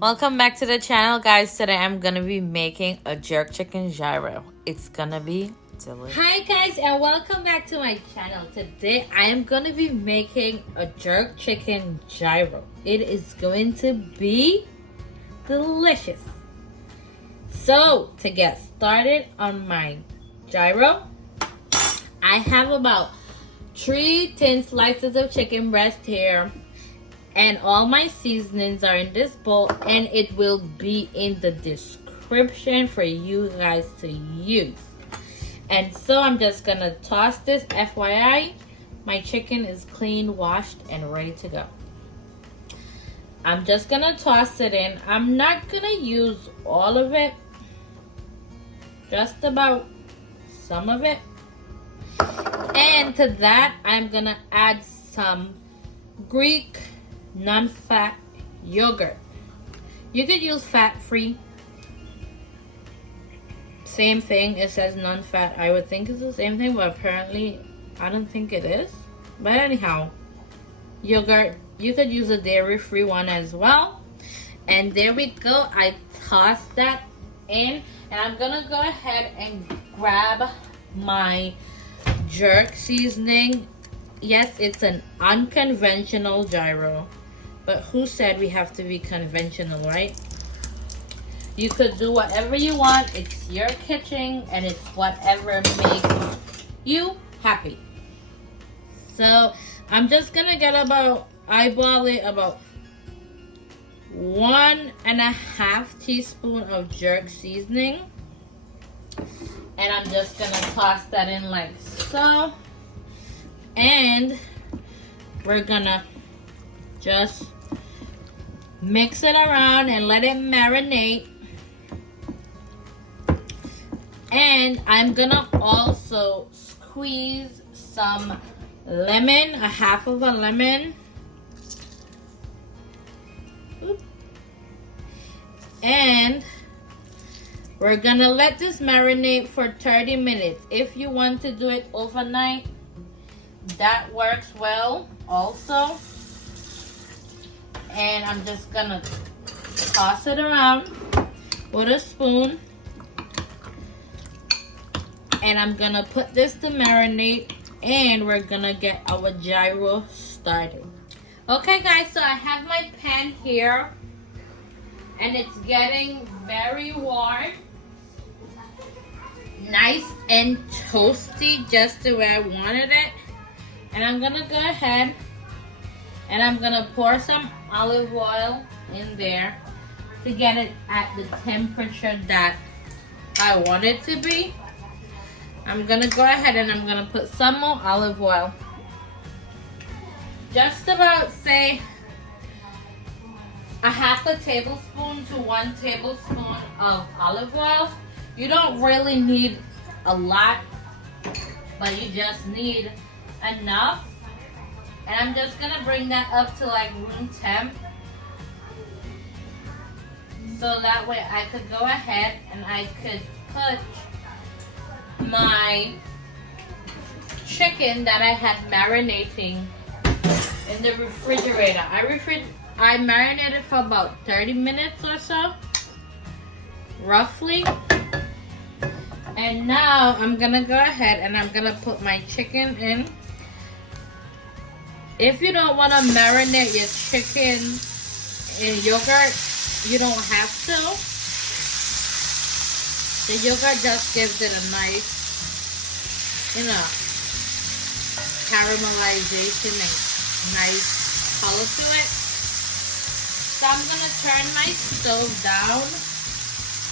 Welcome back to the channel, guys. Today I'm gonna be making a jerk chicken gyro. It's gonna be delicious. Hi guys, and welcome back to my channel. Today I am gonna be making a jerk chicken gyro. It is going to be delicious. So to get started on my gyro, I have about 3 thin slices of chicken breast here. And all my seasonings are in this bowl, and it will be in the description for you guys to use. And so I'm just gonna toss this. FYI, my chicken is clean, washed, and ready to go. I'm just gonna toss it in. I'm not gonna use all of it, just about some of it. And to that, I'm gonna add some Greek non-fat yogurt. You could use fat-free. Same thing, it says non-fat. I would think it's the same thing, but apparently I don't think it is. But anyhow, yogurt. You could use a dairy-free one as well. And there we go. I tossed that in, and I'm gonna go ahead and grab my jerk seasoning. Yes, it's an unconventional gyro. But who said we have to be conventional, right? You could do whatever you want. It's your kitchen, and it's whatever makes you happy. So I'm just gonna get eyeball it about 1.5 teaspoon of jerk seasoning. And I'm just gonna toss that in like so. And we're gonna just mix it around and let it marinate. And I'm gonna also squeeze some lemon, a half of a lemon. And we're gonna let this marinate for 30 minutes. If you want to do it overnight, that works well also. And I'm just gonna toss it around with a spoon. And I'm gonna put this to marinate, and we're gonna get our gyro started. Okay guys, so I have my pan here, and it's getting very warm. Nice and toasty, just the way I wanted it. And I'm gonna go ahead and I'm gonna pour some olive oil in there to get it at the temperature that I want it to be. I'm gonna go ahead and I'm gonna put some more olive oil. Just about, say, a half a tablespoon to 1 tablespoon of olive oil. You don't really need a lot, but you just need enough. And I'm just gonna bring that up to like room temp, so that way I could go ahead and I could put my chicken that I had marinating in the refrigerator. I marinated for about 30 minutes or so, roughly. And now I'm gonna go ahead and I'm gonna put my chicken in. If you don't want to marinate your chicken in yogurt, you don't have to. The yogurt just gives it a nice, caramelization and nice color to it. So I'm going to turn my stove down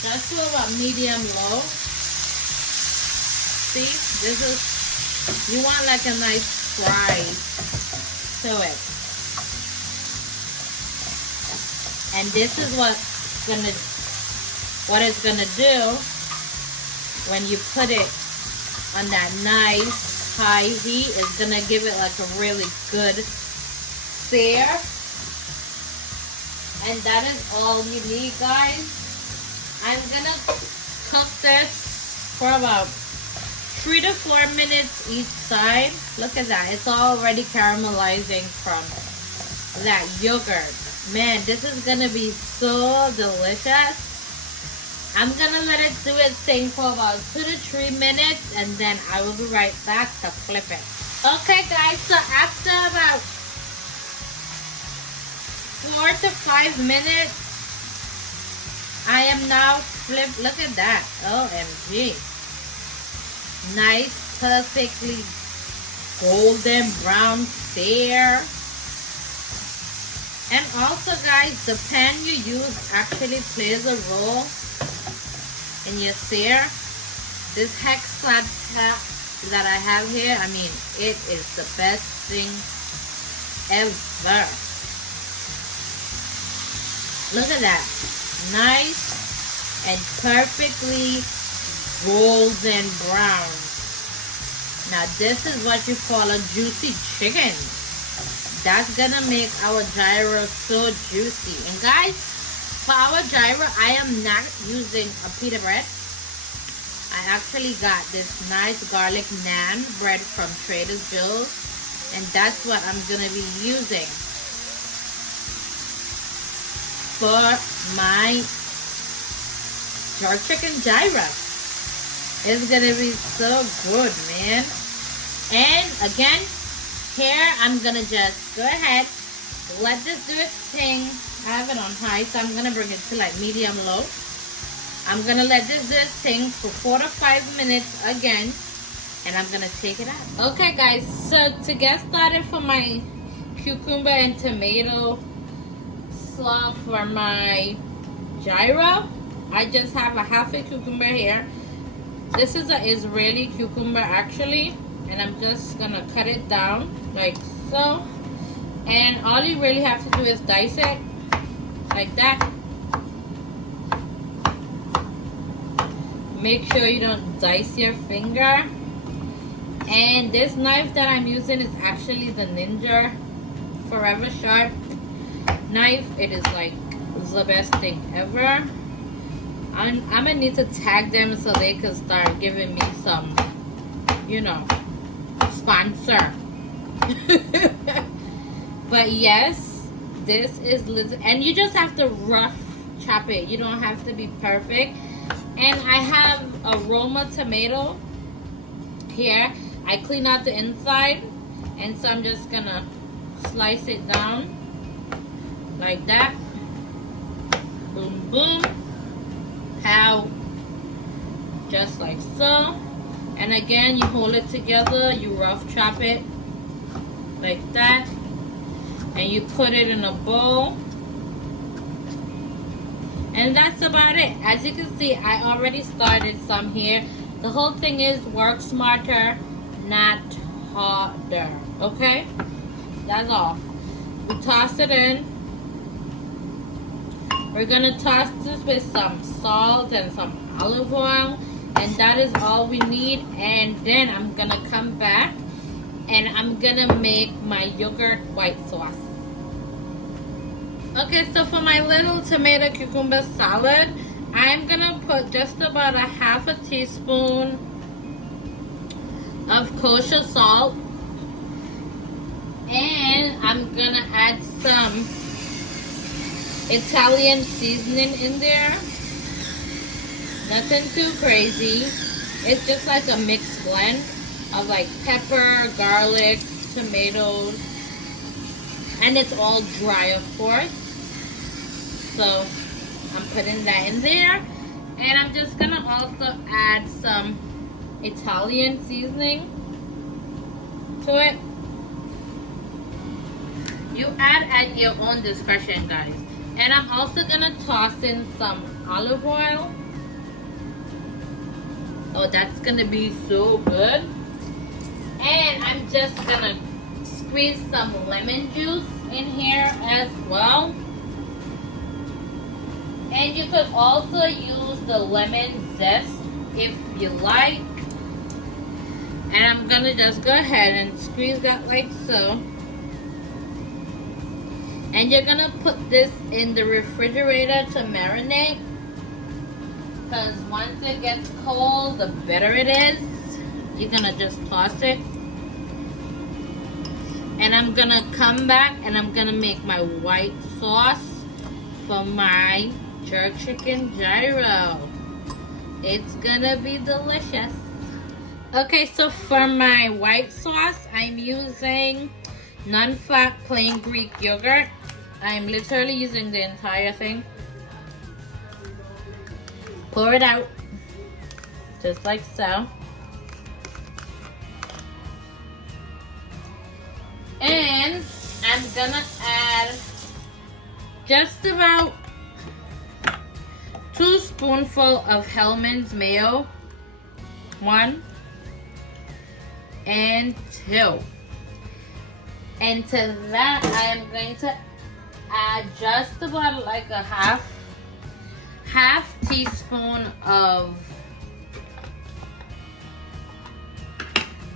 just to about medium low. See, you want like a nice fry to it. And this is what it's gonna do when you put it on that nice high heat. It's gonna give it like a really good sear. And that is all you need, guys. I'm gonna cook this for about 3 to 4 minutes each side. Look at that. It's already caramelizing from that yogurt. Man, this is gonna be so delicious. I'm gonna let it do its thing for about 2 to 3 minutes, and then I will be right back to flip it. Okay guys, so after about 4 to 5 minutes, I am now flipped. Look at that. OMG. Nice, perfectly golden brown sear. And also guys, the pan you use actually plays a role in your sear. This hex flat tap that I have here, I mean, it is the best thing ever. Look at that. Nice and perfectly golden brown. Now this is what you call a juicy chicken. That's gonna make our gyro so juicy. And guys, for our gyro, I am not using a pita bread. I actually got this nice garlic naan bread from Trader Joe's, and that's what I'm gonna be using for my jerk chicken gyro. It's gonna be so good, man. And again, here I'm gonna just go ahead, let this do its thing. I have it on high, so I'm gonna bring it to like medium low. I'm gonna let this do its thing for 4 to 5 minutes again, and I'm gonna take it out. Okay guys, so to get started for my cucumber and tomato slaw for my gyro, I just have a half a cucumber here. This is an Israeli cucumber actually, and I'm just gonna cut it down like so. And all you really have to do is dice it like that. Make sure you don't dice your finger. And this knife that I'm using is actually the Ninja Forever Sharp knife. It is like the best thing ever. I'm gonna need to tag them so they can start giving me some, you know, sponsor. But yes, this is legit. And you just have to rough chop it. You don't have to be perfect. And I have a Roma tomato here. I clean out the inside, and so I'm just gonna slice it down like that. Boom, boom. Pow. Just like so. And again, you hold it together, you rough chop it like that, and you put it in a bowl. And that's about it. As you can see, I already started some here. The whole thing is work smarter, not harder. Okay? That's all. We toss it in. We're gonna toss this with some salt and some olive oil, and that is all we need. And then I'm gonna come back and I'm gonna make my yogurt white sauce. Okay, so for my little tomato cucumber salad, I'm gonna put just about a half a teaspoon of kosher salt, and I'm gonna add some Italian seasoning in there. Nothing too crazy. It's just like a mixed blend of like pepper, garlic, tomatoes, and it's all dry, of course. So I'm putting that in there, and I'm just gonna also add some Italian seasoning to it. You add at your own discretion, guys. And I'm also gonna toss in some olive oil. Oh, that's gonna be so good. And I'm just gonna squeeze some lemon juice in here as well. And you could also use the lemon zest if you like. And I'm gonna just go ahead and squeeze that like so. And you're gonna put this in the refrigerator to marinate, because once it gets cold, the better it is. You're gonna just toss it. And I'm gonna come back and I'm gonna make my white sauce for my jerk chicken gyro. It's gonna be delicious. Okay, so for my white sauce, I'm using non-fat plain Greek yogurt. I'm literally using the entire thing. Pour it out, just like so. And I'm gonna add just about 2 spoonfuls of hellmans mayo. 1 and 2. And to that, I am going to add just about like a half teaspoon of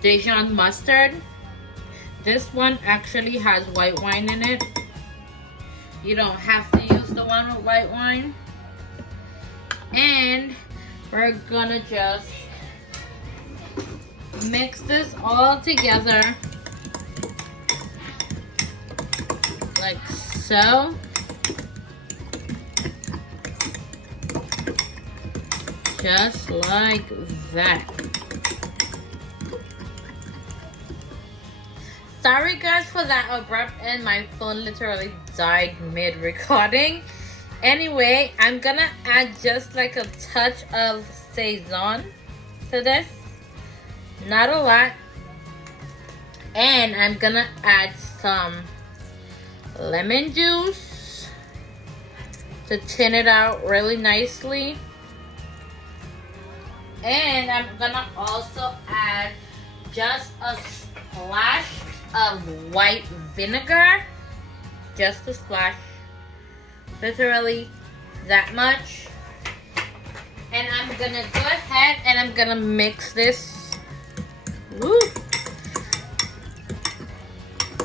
Dijon mustard. This one actually has white wine in it. You don't have to use the one with white wine. And we're gonna just mix this all together like so. Just like that. Sorry guys for that abrupt end. My phone literally died mid-recording. Anyway, I'm gonna add just like a touch of Dijon to this. Not a lot. And I'm gonna add some lemon juice to thin it out really nicely. And I'm gonna also add just a splash of white vinegar. Just a splash. Literally that much. And I'm gonna go ahead and I'm gonna mix this. Woo!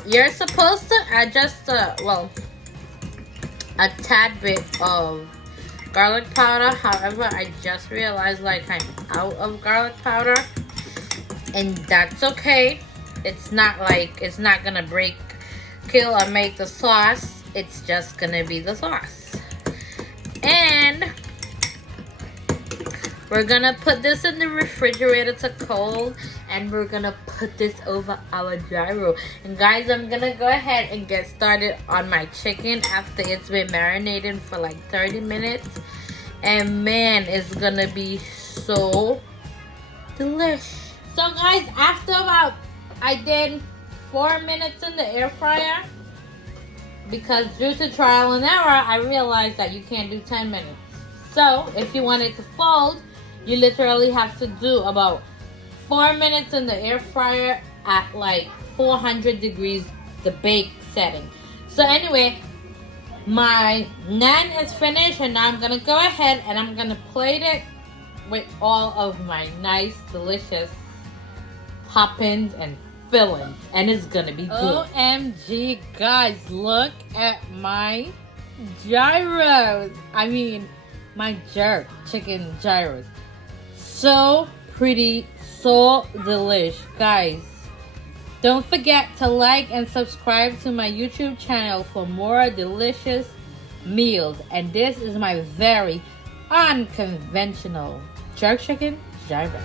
You're supposed to add just a tad bit of garlic powder. However, I just realized like I'm out of garlic powder, and that's okay. It's not gonna kill or make the sauce. It's just gonna be the sauce. And we're gonna put this in the refrigerator to cold, and we're gonna put this over our gyro. And guys, I'm gonna go ahead and get started on my chicken after it's been marinated for like 30 minutes. And man, it's gonna be so delish. So guys, after I did 4 minutes in the air fryer, because due to trial and error, I realized that you can't do 10 minutes. So if you want it to fold, you literally have to do about 4 minutes in the air fryer at like 400 degrees, the bake setting. So anyway, my naan is finished, and now I'm gonna go ahead and I'm gonna plate it with all of my nice, delicious toppings and fillings, and it's gonna be good. OMG, guys, look at my gyros. I mean, my jerk chicken gyros. So pretty, so delish, guys. Don't forget to like and subscribe to my YouTube channel for more delicious meals. And this is my very unconventional jerk chicken gyro.